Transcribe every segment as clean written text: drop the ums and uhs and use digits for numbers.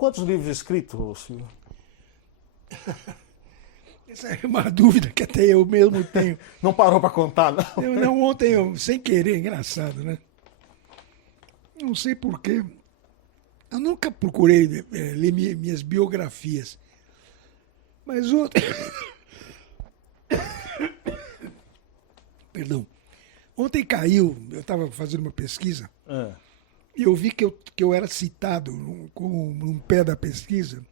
quantos livros escritos, Silvio? Essa é uma dúvida que até eu mesmo tenho. Não parou para contar, não? Ontem, sem querer, engraçado, né? Não sei porquê. Eu nunca procurei ler minhas biografias. Mas ontem. Perdão. Ontem caiu, eu estava fazendo uma pesquisa, e eu vi que eu era citado como num pé da pesquisa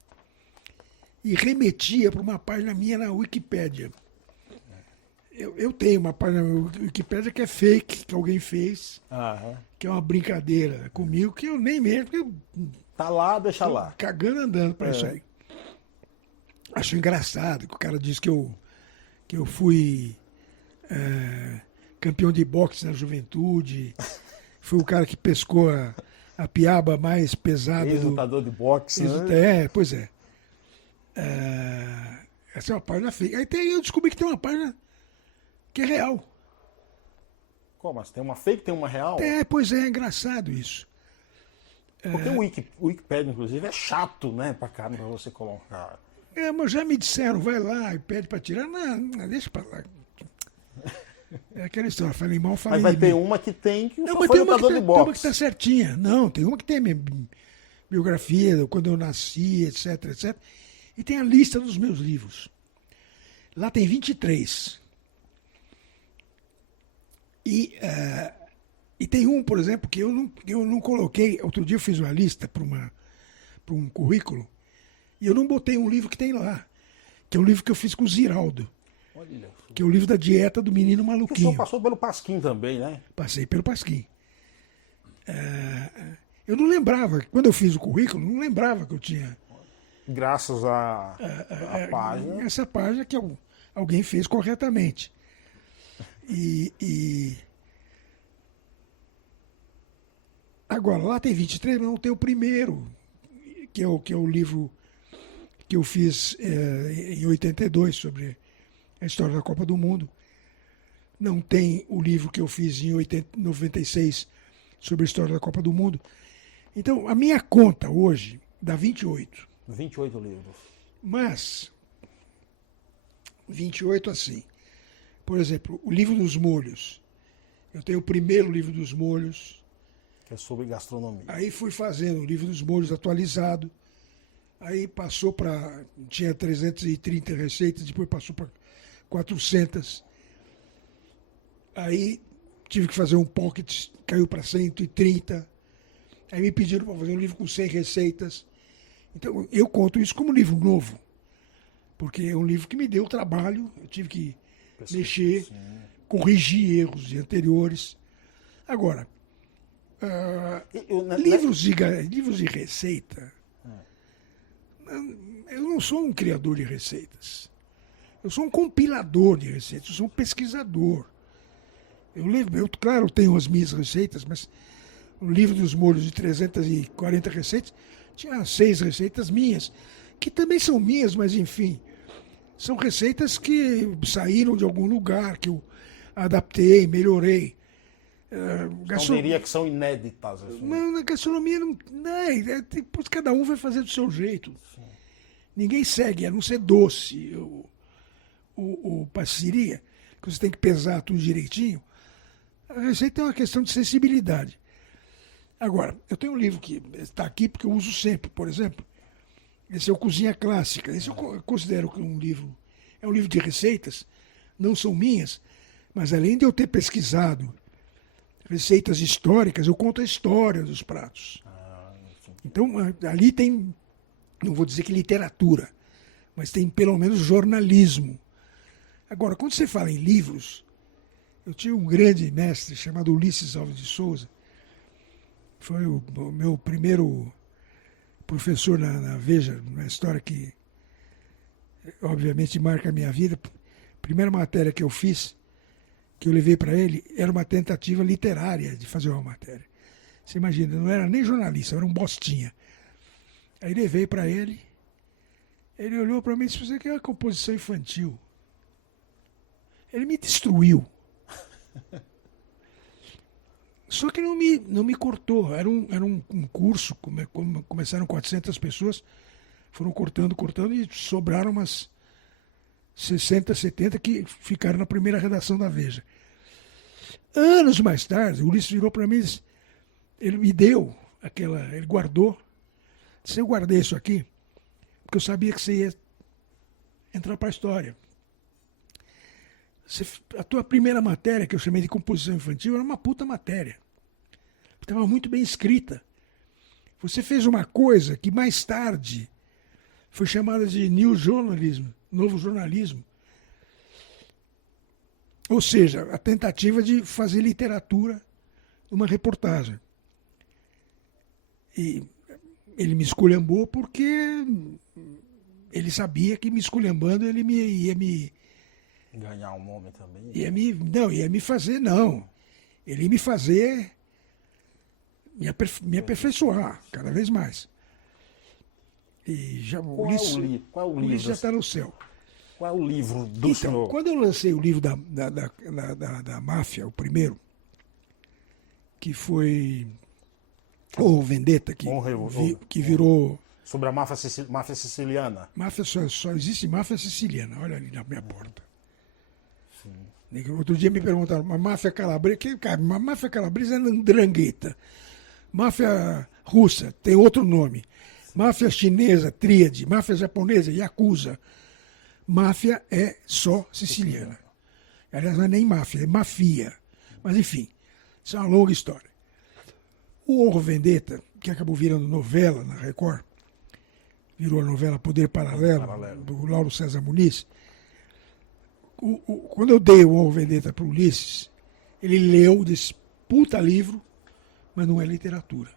e remetia para uma página minha na Wikipédia. Eu tenho uma página na Wikipédia que é fake, que alguém fez, que é uma brincadeira comigo, que eu nem mesmo, porque eu tá lá, deixa tô lá. cagando andando para isso aí. Acho engraçado que o cara diz que eu fui campeão de boxe na juventude, fui o cara que pescou a piaba mais pesada Ex-lutador de boxe, né? Pois é. Essa é uma página fake. Aí eu descobri que tem uma página que é real. Como? Mas tem uma fake, tem uma real? Pois é engraçado isso. Porque o Wikipedia, inclusive, é chato, né, pra você colocar. Mas já me disseram, vai lá e pede pra tirar. Não, deixa pra lá. É aquela história, falei mal, falei. Mas vai ter uma que tem que não, só mas foi tem lutador de boxe. Tem uma que tá certinha. Não, tem uma que tem a minha biografia, quando eu nasci, etc, etc. E tem a lista dos meus livros. Lá tem 23. E tem um, por exemplo, que eu não coloquei. Outro dia eu fiz uma lista para um currículo e eu não botei um livro que tem lá, que é um livro que eu fiz com o Ziraldo. Olha. Que é o livro da dieta do menino O maluquinho. senhor passou pelo Pasquim também, né? Passei pelo Pasquim. Eu não lembrava, quando eu fiz o currículo, não lembrava que eu tinha. Graças à página. Essa página que alguém fez corretamente. Agora, lá tem 23, mas não tem o primeiro, que é o livro que eu fiz em 82 sobre a história da Copa do Mundo. Não tem o livro que eu fiz em 96 sobre a história da Copa do Mundo. Então, a minha conta hoje dá 28. 28 livros. Mas, 28 assim. Por exemplo, o livro dos molhos. Eu tenho o primeiro livro dos molhos. Que é sobre gastronomia. Aí fui fazendo o livro dos molhos atualizado. Aí passou para... Tinha 330 receitas, depois passou para 400. Aí tive que fazer um pocket, caiu para 130. Aí me pediram para fazer um livro com 100 receitas. Então, eu conto isso como livro novo. Porque é um livro que me deu trabalho, eu tive que mexer, corrigir erros de anteriores. Agora, livros de receita, eu não sou um criador de receitas. Eu sou um compilador de receitas, eu sou um pesquisador. Claro, tenho as minhas receitas, mas o livro dos molhos de 340 receitas tinha 6 receitas minhas, que também são minhas, mas enfim, são receitas que saíram de algum lugar, que eu adaptei, melhorei. Não diria que são inéditas. Assim. Não, na gastronomia não, depois cada um vai fazer do seu jeito. Sim. Ninguém segue, a não ser doce, o passeria, que você tem que pesar tudo direitinho. A receita é uma questão de sensibilidade. Agora, eu tenho um livro que está aqui porque eu uso sempre, por exemplo. Esse é o Cozinha Clássica. Esse eu considero que é um livro de receitas, não são minhas, mas além de eu ter pesquisado receitas históricas, eu conto a história dos pratos. Então, ali tem, não vou dizer que literatura, mas tem pelo menos jornalismo. Agora, quando você fala em livros, eu tinha um grande mestre chamado Ulisses Alves de Souza, foi o meu primeiro professor na Veja, uma história que obviamente marca a minha vida. A primeira matéria que eu fiz, que eu levei para ele, era uma tentativa literária de fazer uma matéria. Você imagina, não era nem jornalista, era um bostinha. Aí levei para ele, ele olhou para mim e disse: "Você quer uma composição infantil?" Ele me destruiu. Só que não me cortou. Era um curso, começaram 400 pessoas, foram cortando e sobraram umas 60, 70 que ficaram na primeira redação da Veja. Anos mais tarde, o Ulisses virou para mim e disse, ele me deu ele guardou. Disse, eu guardei isso aqui, porque eu sabia que você ia entrar para a história. A tua primeira matéria, que eu chamei de composição infantil, era uma puta matéria. Estava muito bem escrita. Você fez uma coisa que mais tarde foi chamada de New Journalism, novo jornalismo. Ou seja, a tentativa de fazer literatura numa reportagem. E ele me esculhambou porque ele sabia que me esculhambando ele ia me Ganhar um nome também. Ia me fazer, não. Ele ia me fazer me aperfeiçoar cada vez mais. E já, Qual é o livro? Ulisses já está no céu. Qual é o livro do senhor? Quando eu lancei o livro da máfia, o primeiro, que foi O Vendetta, que virou... Sobre a máfia siciliana. Máfia só existe máfia siciliana, olha ali na minha porta. Sim. Outro dia me perguntaram, mas máfia calabresa, a máfia calabresa é Ndrangheta. Máfia russa tem outro nome. Máfia chinesa, tríade. Máfia japonesa, yakuza. Máfia é só siciliana. Aliás, não é nem máfia, é mafia. Mas enfim, isso é uma longa história. O O Vendetta, que acabou virando novela na Record, virou a novela Poder Paralelo, do Lauro César Muniz. Quando eu dei o O Vendetta para o Ulisses, ele leu, disse, puta livro, mas não é literatura.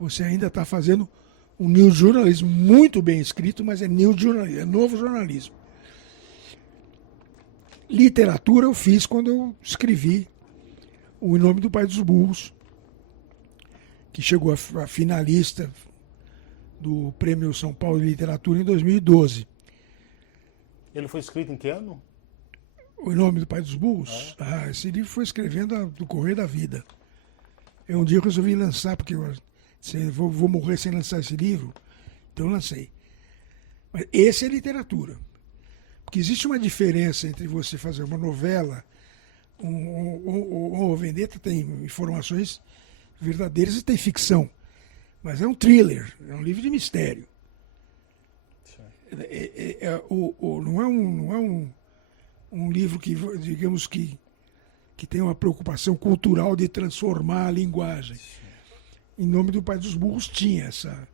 Você ainda está fazendo um new jornalismo muito bem escrito, mas é new jornalismo, é novo jornalismo. Literatura eu fiz quando eu escrevi O Em Nome do Pai dos Burros, que chegou a finalista do Prêmio São Paulo de Literatura em 2012. Ele foi escrito em que ano? O Em Nome do Pai dos Burros? Esse livro foi escrevendo do correr da vida. Um dia eu resolvi lançar, porque eu vou morrer sem lançar esse livro, então eu lancei. Mas esse é literatura. Porque existe uma diferença entre você fazer uma novela, o Vendetta tem informações verdadeiras e tem ficção. Mas é um thriller, é um livro de mistério. Não é um livro que, digamos que tem uma preocupação cultural de transformar a linguagem. Em Nome do Pai dos Burros tinha essa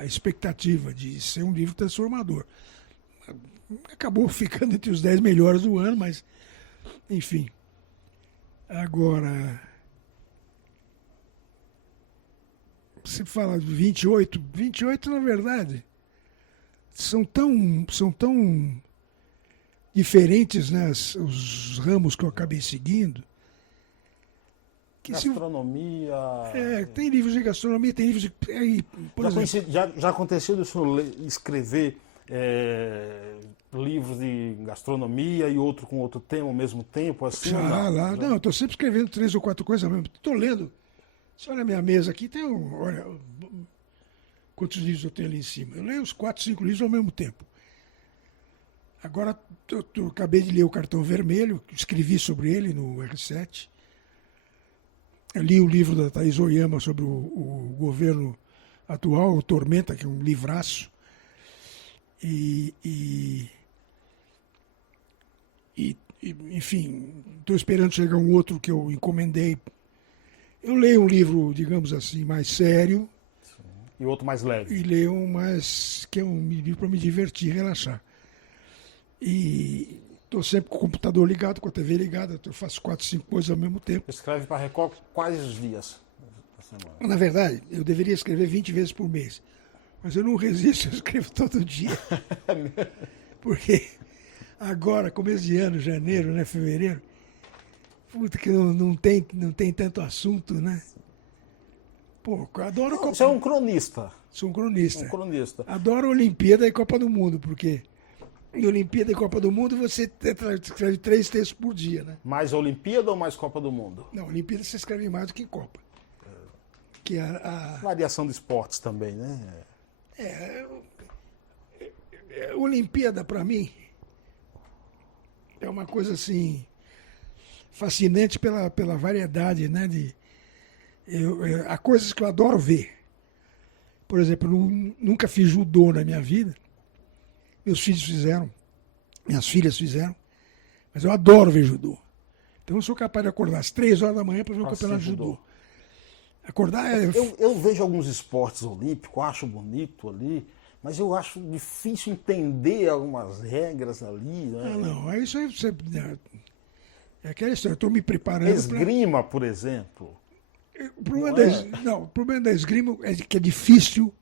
a expectativa de ser um livro transformador. Acabou ficando entre os 10 melhores do ano, mas, enfim. Agora, você fala de 28, na verdade, são tão diferentes, né, os ramos que eu acabei seguindo. Gastronomia. Tem livros de gastronomia, tem livros de. Já aconteceu de o senhor escrever livros de gastronomia e outro com outro tema ao mesmo tempo? Assim, Não, eu estou sempre escrevendo 3 ou 4 coisas ao mesmo tempo. Estou lendo. Você olha a minha mesa aqui, olha quantos livros eu tenho ali em cima. Eu leio uns 4, 5 livros ao mesmo tempo. Agora, eu acabei de ler O Cartão Vermelho, escrevi sobre ele no R7. Eu li o livro da Thaís Oyama sobre o governo atual, o Tormenta, que é um livraço. Enfim, estou esperando chegar um outro que eu encomendei. Eu leio um livro, digamos assim, mais sério. Sim. E outro mais leve. E leio que é um livro para me divertir, relaxar. E estou sempre com o computador ligado, com a TV ligada, eu faço 4, 5 coisas ao mesmo tempo. Escreve para a Record quais os dias da semana? Na verdade, eu deveria escrever 20 vezes por mês. Mas eu não resisto, eu escrevo todo dia. Porque agora, começo de ano, janeiro, né, fevereiro, puta que não tem tanto assunto, né? Pô, eu adoro Copa. Você é um cronista. Sou um cronista. Um cronista. Adoro a Olimpíada e Copa do Mundo, porque Em Olimpíada e Copa do Mundo, você escreve 3 textos por dia, né? Mais Olimpíada ou mais Copa do Mundo? Não, Olimpíada você escreve mais do que em Copa. Que Variação de esportes também, né? Olimpíada, para mim, é uma coisa assim fascinante pela variedade, né? Há coisas que eu adoro ver. Por exemplo, eu nunca fiz judô na minha vida. Meus filhos fizeram, minhas filhas fizeram, mas eu adoro ver judô. Então eu sou capaz de acordar às 3 horas da manhã para ver um campeonato de judô. Acordar é... Eu vejo alguns esportes olímpicos, acho bonito ali, mas eu acho difícil entender algumas regras ali. Né? Não, é isso aí. É aquela história, eu estou me preparando. Esgrima, por exemplo. O problema da esgrima é que é difícil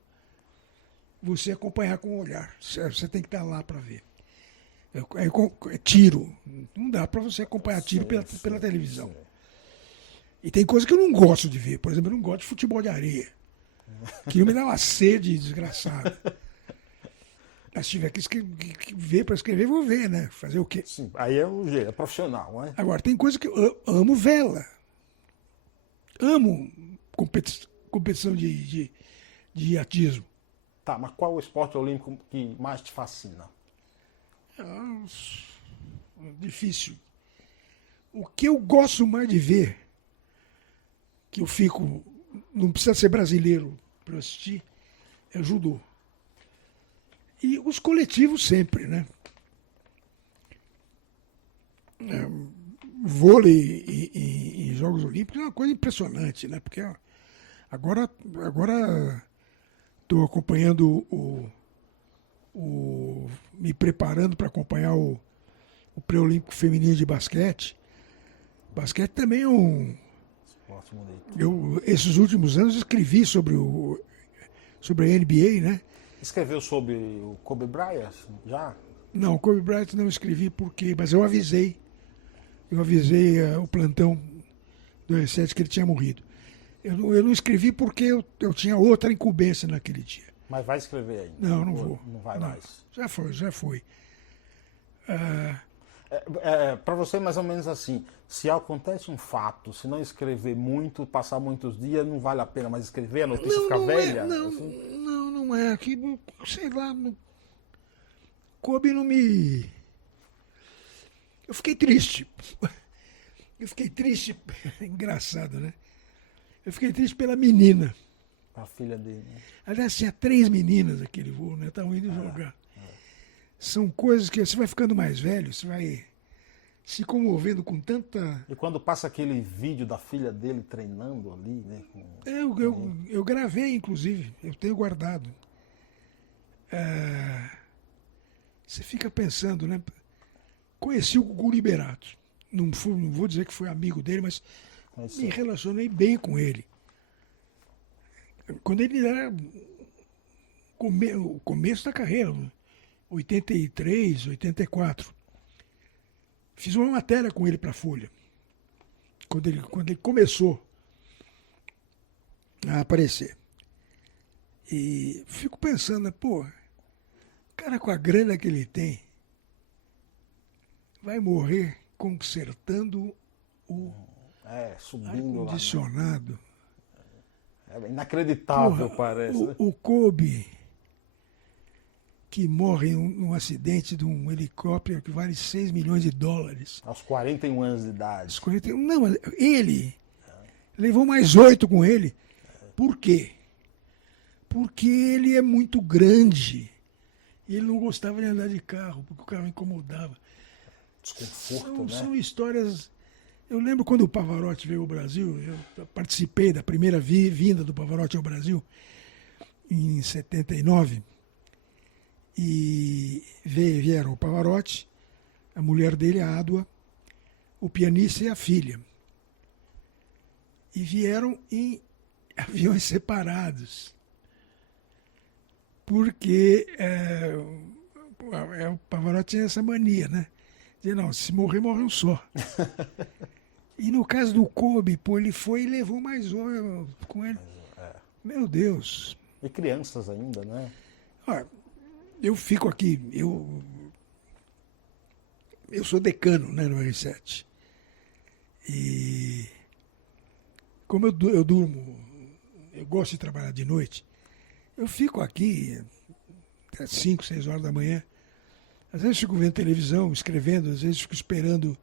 você acompanhar com o olhar. Você tem que estar lá para ver. É tiro. Não dá para você acompanhar tiro pela televisão. Sim. E tem coisa que eu não gosto de ver. Por exemplo, eu não gosto de futebol de areia. Que me dá uma sede desgraçada. Mas se tiver que ver para escrever, vou ver, né? Fazer o quê? Sim, aí é o jeito, é profissional, né? Agora, tem coisa que eu amo vela. Amo competição de atismo. Tá, mas qual o esporte olímpico que mais te fascina? Difícil. O que eu gosto mais de ver, que eu fico... Não precisa ser brasileiro para assistir, é judô. E os coletivos sempre, né? Vôlei e Jogos Olímpicos é uma coisa impressionante, né? Porque agora estou acompanhando me preparando para acompanhar o pré-olímpico feminino de basquete. Basquete também é um... Esporte bonito. Esses últimos anos escrevi sobre a NBA, né? Escreveu sobre o Kobe Bryant já? Não, o Kobe Bryant não escrevi mas eu avisei. Eu avisei o plantão do R7 que ele tinha morrido. Eu não escrevi porque eu tinha outra incumbência naquele dia. Mas vai escrever ainda? Não vou. Não vai mais? Já foi. Para você, mais ou menos assim, se acontece um fato, se não escrever muito, passar muitos dias, não vale a pena mais escrever, a notícia fica velha? Não é. Aqui, sei lá, Kobe não me... Eu fiquei triste. Engraçado, né? Eu fiquei triste pela menina. A filha dele, né? Aliás, tinha 3 meninas naquele voo, né? Estavam indo jogar. São coisas que você vai ficando mais velho, você vai se comovendo com tanta... E quando passa aquele vídeo da filha dele treinando ali, né? Eu gravei, inclusive. Eu tenho guardado. Você fica pensando, né? Conheci o Gugu Liberato. Não vou dizer que fui amigo dele, mas me relacionei bem com ele. Quando ele era o começo da carreira, 83, 84. Fiz uma matéria com ele para a Folha. Quando ele começou a aparecer. E fico pensando, né, pô, o cara com a grana que ele tem vai morrer consertando o subindo ar-condicionado. Lá, né? É inacreditável, parece. O Kobe, que morre num acidente de um helicóptero que vale 6 milhões de dólares. Aos 41 anos de idade. Não, mas ele levou mais 8 com ele. Por quê? Porque ele é muito grande. E ele não gostava de andar de carro, porque o carro incomodava. Desconforto, São histórias... Eu lembro quando o Pavarotti veio ao Brasil, eu participei da primeira vinda do Pavarotti ao Brasil, em 79. E vieram o Pavarotti, a mulher dele, a Ádua, o pianista e a filha. E vieram em aviões separados. Porque o Pavarotti tinha essa mania, né? Dizer, não, se morrer, morre um só. E no caso do Kobe, pô, ele foi e levou mais um com ele. Meu Deus. E crianças ainda, né? Eu fico aqui, eu sou decano, né, no R7. E como eu durmo, eu gosto de trabalhar de noite, eu fico aqui até 5, 6 horas da manhã. Às vezes fico vendo televisão, escrevendo, às vezes fico esperando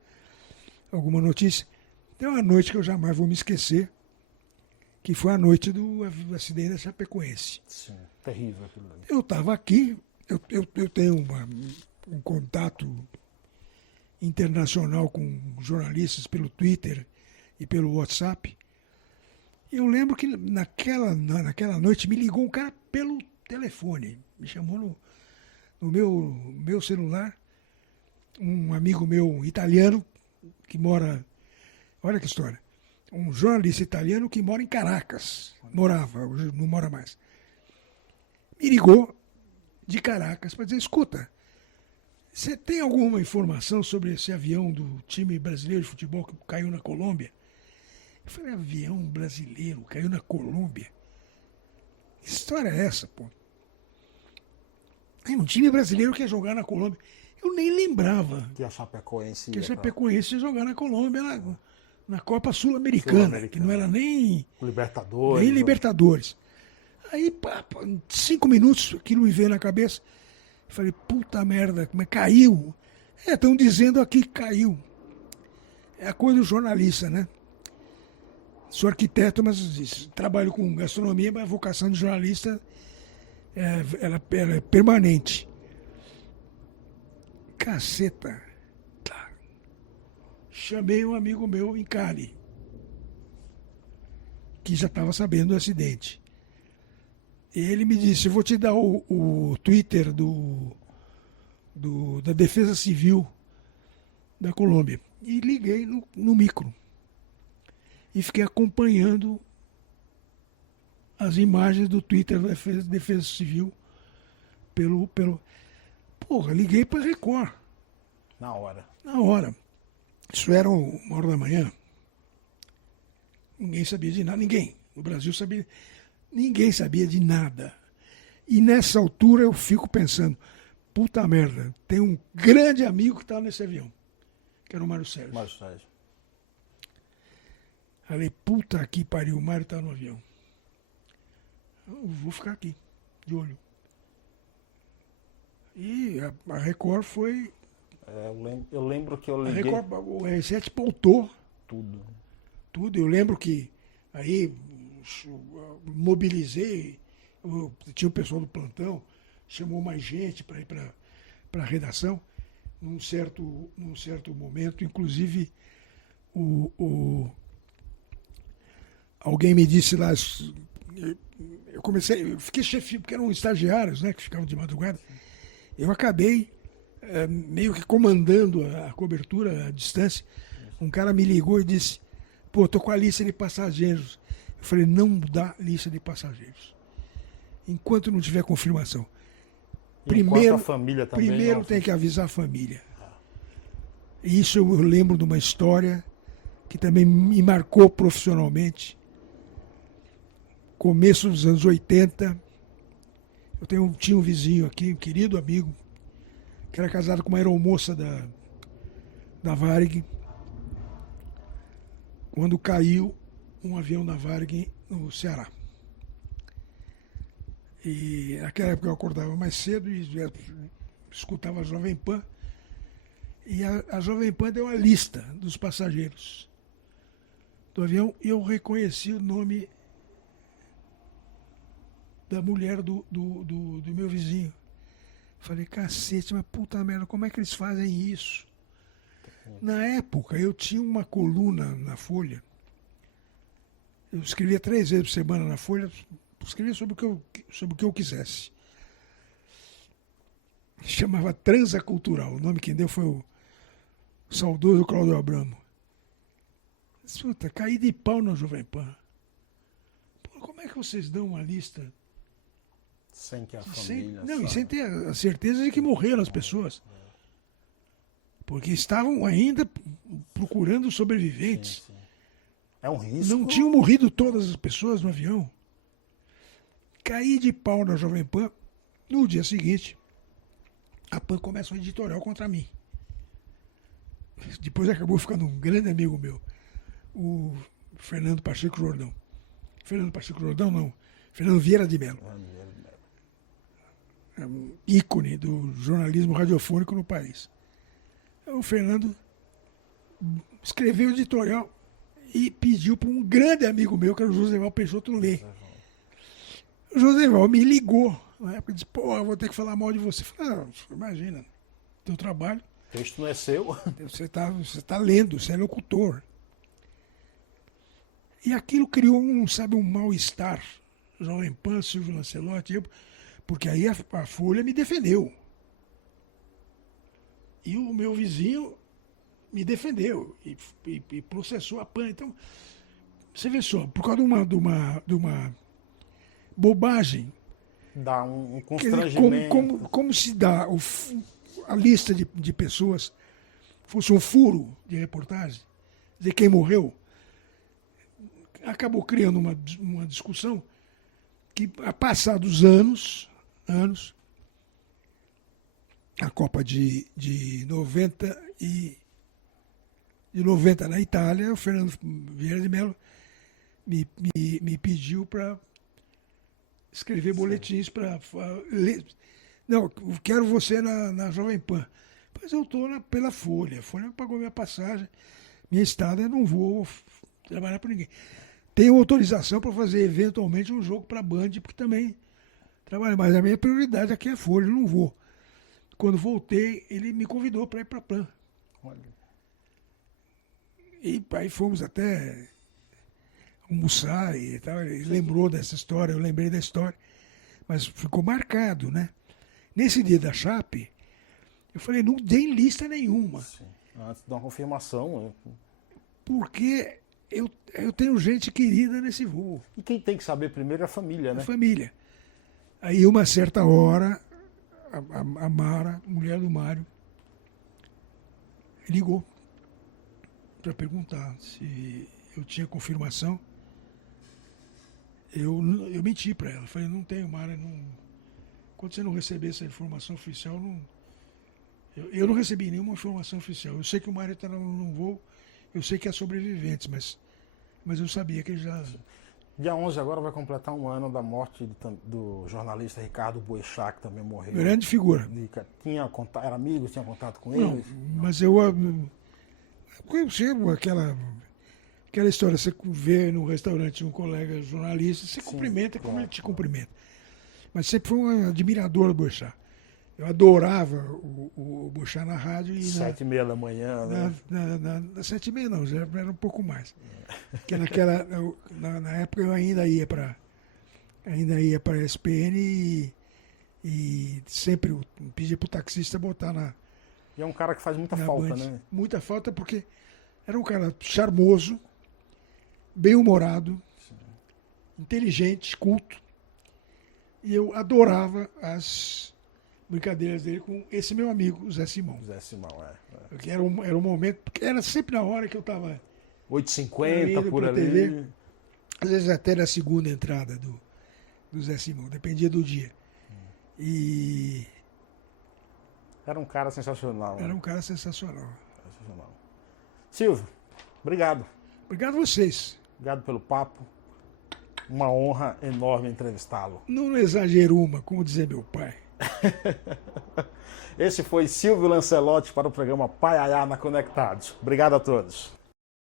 alguma notícia. Tem uma noite que eu jamais vou me esquecer, que foi a noite do acidente da Chapecoense. Sim, terrível aquilo ali. Eu estava aqui, eu tenho um contato internacional com jornalistas pelo Twitter e pelo WhatsApp. Eu lembro que naquela noite me ligou um cara pelo telefone, me chamou no meu celular, um amigo meu italiano que mora, olha que história, um jornalista italiano que mora em Caracas, morava, hoje não mora mais, me ligou de Caracas para dizer, escuta, você tem alguma informação sobre esse avião do time brasileiro de futebol que caiu na Colômbia? Eu falei, avião brasileiro caiu na Colômbia? Que história é essa, pô? Aí um time brasileiro quer jogar na Colômbia. Eu nem lembrava Que a Chapecoense que a ia Chapecoense ia jogar na Colômbia na Copa Sul-Americana, que não era nem Libertadores. nem Libertadores. Aí, 5 minutos, aquilo me veio na cabeça. Eu falei, puta merda, como é que caiu? Estão dizendo aqui que caiu. É a coisa do jornalista, né? Sou arquiteto, mas trabalho com gastronomia, mas a vocação de jornalista ela é permanente. Caceta. Tá. Chamei um amigo meu em Cali, que já estava sabendo do acidente. E ele me disse, eu vou te dar o Twitter da Defesa Civil da Colômbia. E liguei no micro. E fiquei acompanhando as imagens do Twitter da Defesa Civil pelo... Porra, liguei para Record. Na hora. Na hora. Isso era 1h da manhã. Ninguém sabia de nada. Ninguém. No Brasil sabia... Ninguém sabia de nada. E nessa altura eu fico pensando, puta merda, tem um grande amigo que estava nesse avião, que era o Mário Sérgio. Mário Sérgio. Falei, puta que pariu, o Mário está no avião. Eu vou ficar aqui, de olho. E a Record foi... eu lembro que eu A liguei... Record, o R7 pautou Tudo. Eu lembro que aí mobilizei, tinha o pessoal do plantão, chamou mais gente para ir para a redação. Num certo momento, inclusive, alguém me disse lá, eu fiquei chefe, porque eram estagiários, né, que ficavam de madrugada. Eu acabei meio que comandando a cobertura à distância. Um cara me ligou e disse, pô, tô com a lista de passageiros. Eu falei, não dá lista de passageiros. Enquanto não tiver confirmação. Primeiro, a família também primeiro tem que avisar a família. E isso eu lembro de uma história que também me marcou profissionalmente. Começo dos anos 80, tinha um vizinho aqui, um querido amigo, que era casado com uma aeromoça da Varig. Quando caiu um avião da Varig no Ceará. E naquela época eu acordava mais cedo e escutava a Jovem Pan. E a Jovem Pan deu uma lista dos passageiros do avião e eu reconheci o nome da mulher do meu vizinho. Falei, cacete, mas puta merda, como é que eles fazem isso? Na época eu tinha uma coluna na Folha. Eu escrevia 3 vezes por semana na Folha, escrevia sobre o que eu quisesse. Chamava Transa Cultural. O nome quem deu foi o saudoso Cláudio Abramo. Escuta, caí de pau na Jovem Pan. Pô, como é que vocês dão uma lista? Sem que a família... E sem ter a certeza de que morreram as pessoas. Porque estavam ainda procurando sobreviventes. Sim. É um risco. Não tinham morrido todas as pessoas no avião. Caí de pau na Jovem Pan. No dia seguinte, a Pan começa um editorial contra mim. depois acabou ficando um grande amigo meu, o Fernando Pacheco Jordão. Fernando Pacheco Jordão, não. Fernando Vieira de Mello. É um ícone do jornalismo radiofônico no país. O Fernando escreveu o editorial e pediu para um grande amigo meu, que era o Joséval Peixoto, ler. O Joséval me ligou na época e disse: pô, eu vou ter que falar mal de você. Eu falei: não, imagina, teu trabalho. O texto não é seu. Você tá lendo, você é locutor. E aquilo criou um mal-estar. Jovem Pan, Silvio Lancelotti, porque aí a Folha me defendeu. E o meu vizinho me defendeu e processou a PAN. Então, você vê só, por causa de uma bobagem. Dá um constrangimento. Como se dá a lista de pessoas fosse um furo de reportagem, de quem morreu, acabou criando uma discussão que, a passados anos, a Copa de 90 na Itália, o Fernando Vieira de Mello me pediu para escrever boletins para ler. Não, quero você na Jovem Pan. Mas eu estou pela Folha. A Folha pagou minha passagem, minha estada, eu não vou trabalhar para ninguém. Tenho autorização para fazer eventualmente um jogo para a Band, porque também trabalho. Mas a minha prioridade aqui é a Folha, eu não vou. Quando voltei, ele me convidou para ir para a PAN. E aí fomos até almoçar e tal. Ele lembrou dessa história, eu lembrei da história. Mas ficou marcado, né? Nesse dia da Chape, eu falei: não dei lista nenhuma. Sim. Antes de uma confirmação. Porque eu tenho gente querida nesse voo. E quem tem que saber primeiro é a família, né? A família. Aí, uma certa hora, a Mara, mulher do Mário, ligou para perguntar se eu tinha confirmação. Eu menti para ela. Falei: não tenho, Mara. Quando você não receber essa informação oficial, eu não recebi nenhuma informação oficial. Eu sei que o Mário está num voo, eu sei que é sobrevivente, mas eu sabia que ele já... Dia 11 agora vai completar um ano da morte do jornalista Ricardo Boechat, que também morreu. Grande figura. Era amigo, tinha contato com Não, ele? mas eu conhecemos aquela história, você vê no restaurante um colega jornalista, você cumprimenta como ele te cumprimenta. Mas sempre foi um admirador do Boechat. Eu adorava o Boechat na rádio. 7h30 da manhã, né? Nas 7h30 não, já era um pouco mais. Porque na época eu ainda ia para a ESPN e sempre pedia para o taxista botar na... E é um cara que faz muita falta, Band. né? Muita falta, porque era um cara charmoso, bem-humorado, inteligente, culto. E eu adorava as brincadeiras dele com esse meu amigo, o Zé Simão. Zé Simão, Porque era um momento, porque era sempre na hora que eu estava 8h50 por ali. TV, às vezes até na segunda entrada do Zé Simão, dependia do dia. E era um cara sensacional. Era um cara sensacional. Silvio, obrigado. Obrigado a vocês. Obrigado pelo papo. Uma honra enorme entrevistá-lo. Não exagero como dizia meu pai. Esse foi Silvio Lancelotti para o programa Pai Ayá na Conectados. Obrigado a todos.